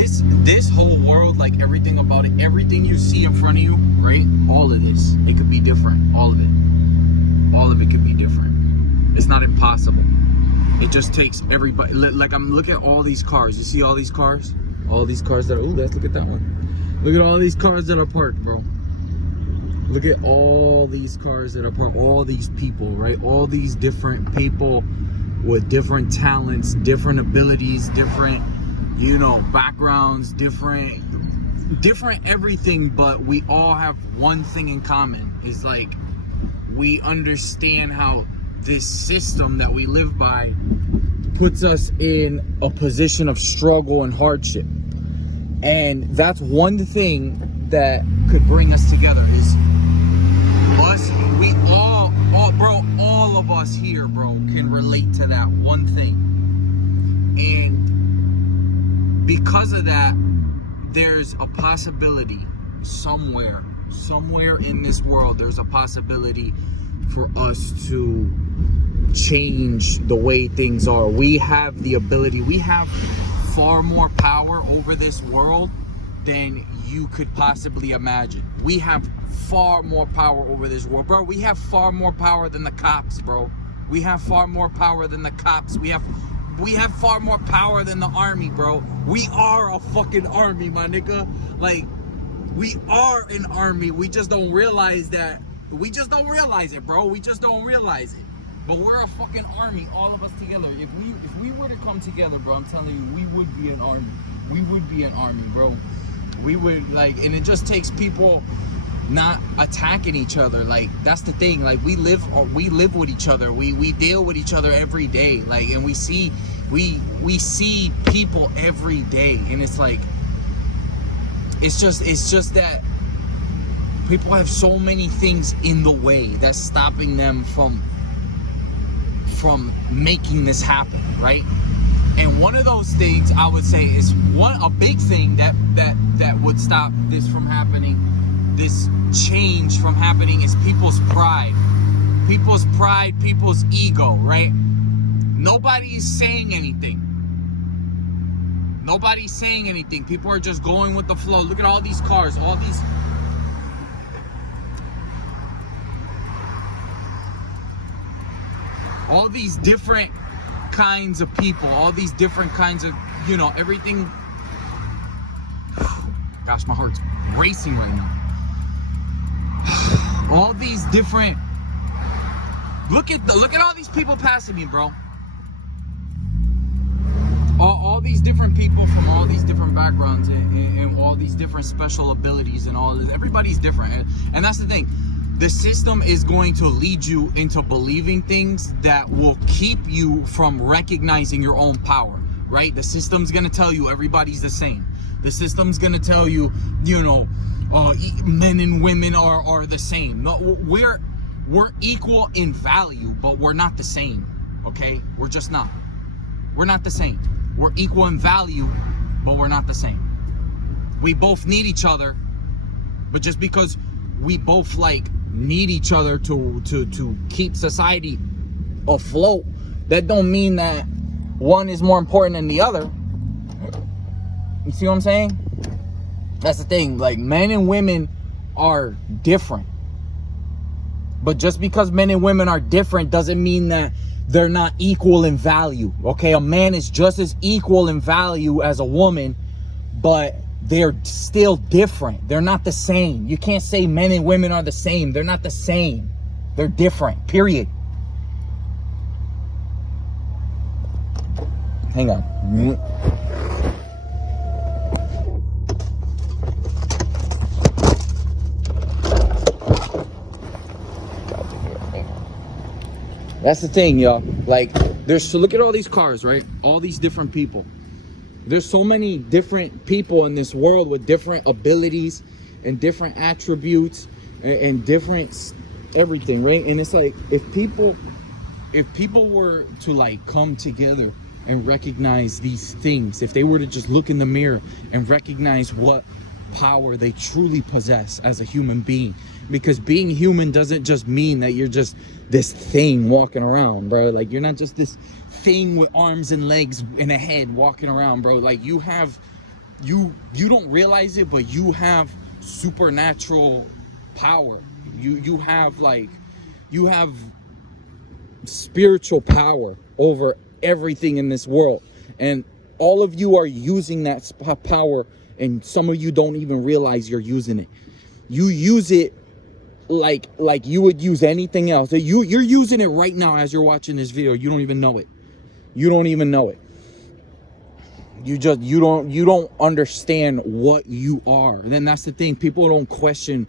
this whole world, like everything about it, everything you see in front of you, right? All of this, it could be different. All of it could be different. It's not impossible. It just takes everybody. Like I'm looking at all these cars. You see all these cars? All these cars that are, ooh, let's look at that one. Look at all these cars that are parked, bro. Look at all these cars that are parked. All these people, right? All these different people with different talents, different abilities, different, you know, backgrounds, different everything, but we all have one thing in common. Is like we understand how this system that we live by puts us in a position of struggle and hardship. And that's one thing that could bring us together is us. We all bro, all of us here, bro, can relate to that one thing. And because of that, there's a possibility somewhere in this world, there's a possibility for us to change the way things are. We have the ability, we have far more power over this world than you could possibly imagine. We have far more power over this world, bro. We have far more power than the cops, bro. We have far more power than the cops. We have far more power than the army, bro. We are a fucking army, my nigga. Like, we are an army. We just don't realize that. We just don't realize it, bro. We just don't realize it. But we're a fucking army, all of us together. If we were to come together, bro, I'm telling you, we would be an army. We would be an army, bro. We would, like, and it just takes people not attacking each other. Like, that's the thing. Like, we live with each other. We deal with each other every day. Like, and we see people every day, and it's like, it's just that people have so many things in the way that's stopping them from making this happen, right? And one of those things I would say is a big thing that would stop this from happening, this change from happening, is people's pride, people's ego, right? Nobody is saying anything. Nobody's saying anything. People are just going with the flow. Look at all these cars, all these different kinds of people, all these different kinds of, you know, everything. Gosh, my heart's racing right now. All these different, look at all these people passing me, bro. All these different people from all these different backgrounds and all these different special abilities and all this. Everybody's different, and that's the thing. The system is going to lead you into believing things that will keep you from recognizing your own power, right? The system's going to tell you everybody's the same. The system's going to tell you, you know, men and women are the same. No, we're equal in value, but we're not the same, okay? We're just not. We're not the same. We're equal in value, but we're not the same. We both need each other, but just because we both, like, need each other to keep society afloat, that don't mean that one is more important than the other. You see what I'm saying? That's the thing. Like, men and women are different, but just because men and women are different doesn't mean that they're not equal in value. Okay, a man is just as equal in value as a woman, but they're still different. They're not the same. You can't say men and women are the same. They're not the same. They're different, period. Hang on. That's the thing, y'all. Like, look at all these cars, right? All these different people. There's so many different people in this world with different abilities and different attributes and different everything, right? And it's like, if people were to, like, come together and recognize these things, if they were to just look in the mirror and recognize what power they truly possess as a human being, because being human doesn't just mean that you're just this thing walking around, bro. Like, you're not just this thing with arms and legs and a head walking around, bro. Like, you have you don't realize it, but you have supernatural power. You have like, you have spiritual power over everything in this world, and all of you are using that power, and some of you don't even realize you're using it. You use it like you would use anything else. You're using it right now as you're watching this video. You don't even know it. You don't even know it. You don't understand what you are. And then that's the thing. People don't question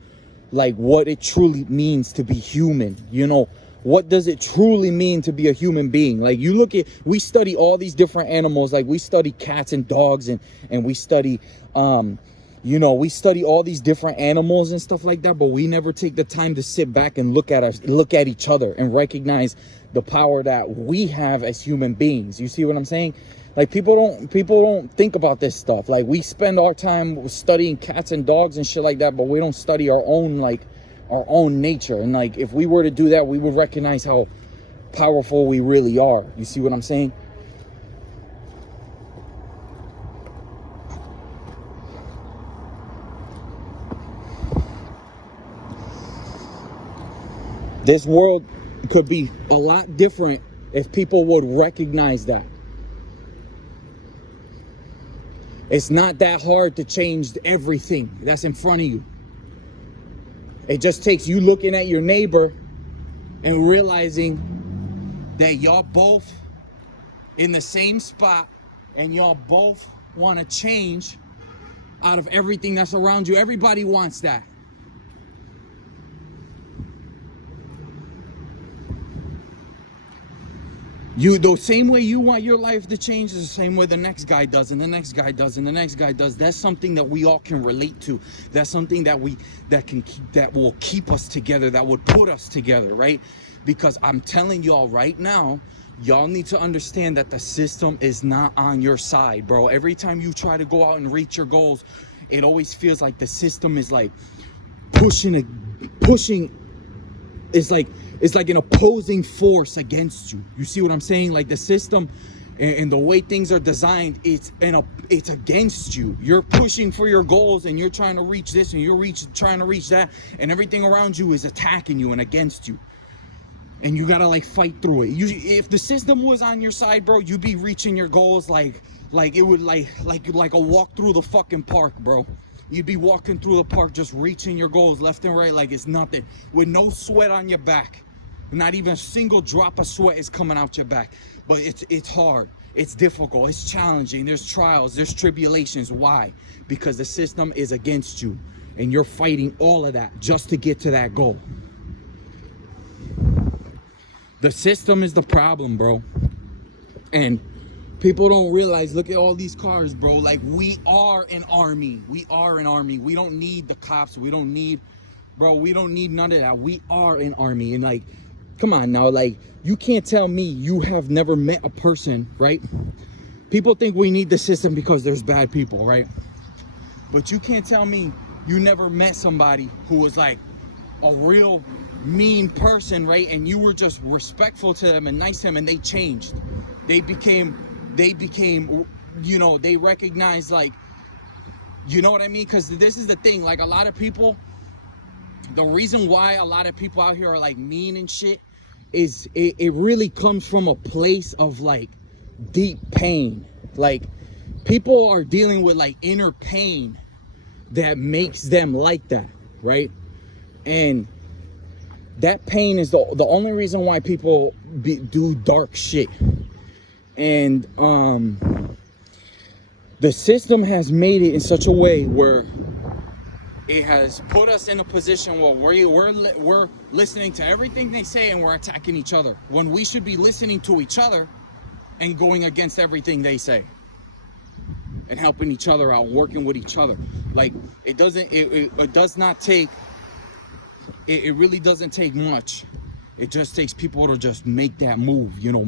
like what it truly means to be human. You know, what does it truly mean to be a human being? Like, you look at, we study all these different animals. Like, we study cats and dogs, and we study you know, we study all these different animals and stuff like that, but we never take the time to sit back and look at each other and recognize the power that we have as human beings. You see what I'm saying? Like, people don't think about this stuff. Like, we spend our time studying cats and dogs and shit like that, but we don't study our own, like, our own nature. And like, if we were to do that, we would recognize how powerful we really are. You see what I'm saying? This world could be a lot different if people would recognize that. It's not that hard to change everything that's in front of you. It just takes you looking at your neighbor and realizing that y'all both in the same spot, and y'all both want to change out of everything that's around you. Everybody wants that. The same way you want your life to change is the same way the next guy does, and the next guy does, and the next guy does. That's something that we all can relate to. That's something that will keep us together, that would put us together, right? Because I'm telling y'all right now, y'all need to understand that the system is not on your side, bro. Every time you try to go out and reach your goals, it always feels like the system is like pushing. It's like an opposing force against you. You see what I'm saying? Like, the system and the way things are designed, it's against you. You're pushing for your goals, and you're trying to reach this, and you're trying to reach that, and everything around you is attacking you and against you. And you gotta like fight through it. If the system was on your side, bro, you'd be reaching your goals like it would like a walk through the fucking park, bro. You'd be walking through the park just reaching your goals left and right like it's nothing, with no sweat on your back. Not even a single drop of sweat is coming out your back. But it's hard. It's difficult. It's challenging. There's trials. There's tribulations. Why? Because the system is against you, and you're fighting all of that just to get to that goal. The system is the problem, bro. And people don't realize, look at all these cars, bro. Like, we are an army. We are an army. We don't need the cops. We don't need none of that. We are an army. And like, come on now, like, you can't tell me you have never met a person, right? People think we need the system because there's bad people, right? But you can't tell me you never met somebody who was like a real mean person, right? And you were just respectful to them and nice to them, and they changed. They became, you know, they recognized, like, you know what I mean? Because this is the thing, like, a lot of people, the reason why a lot of people out here are like mean and shit is it really comes from a place of like deep pain. Like, people are dealing with like inner pain that makes them like that, right? And that pain is the only reason why people do dark shit. And the system has made it in such a way where it has put us in a position where we're listening to everything they say, and we're attacking each other, when we should be listening to each other and going against everything they say and helping each other out, working with each other. Like, it really doesn't take much. It just takes people to just make that move, you know,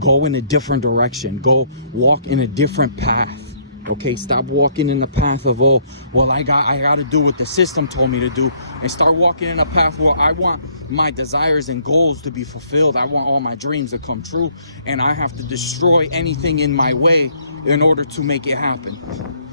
go in a different direction, go walk in a different path. Okay, stop walking in the path of, oh, well, I got to do what the system told me to do, and start walking in a path where I want my desires and goals to be fulfilled. I want all my dreams to come true, and I have to destroy anything in my way in order to make it happen.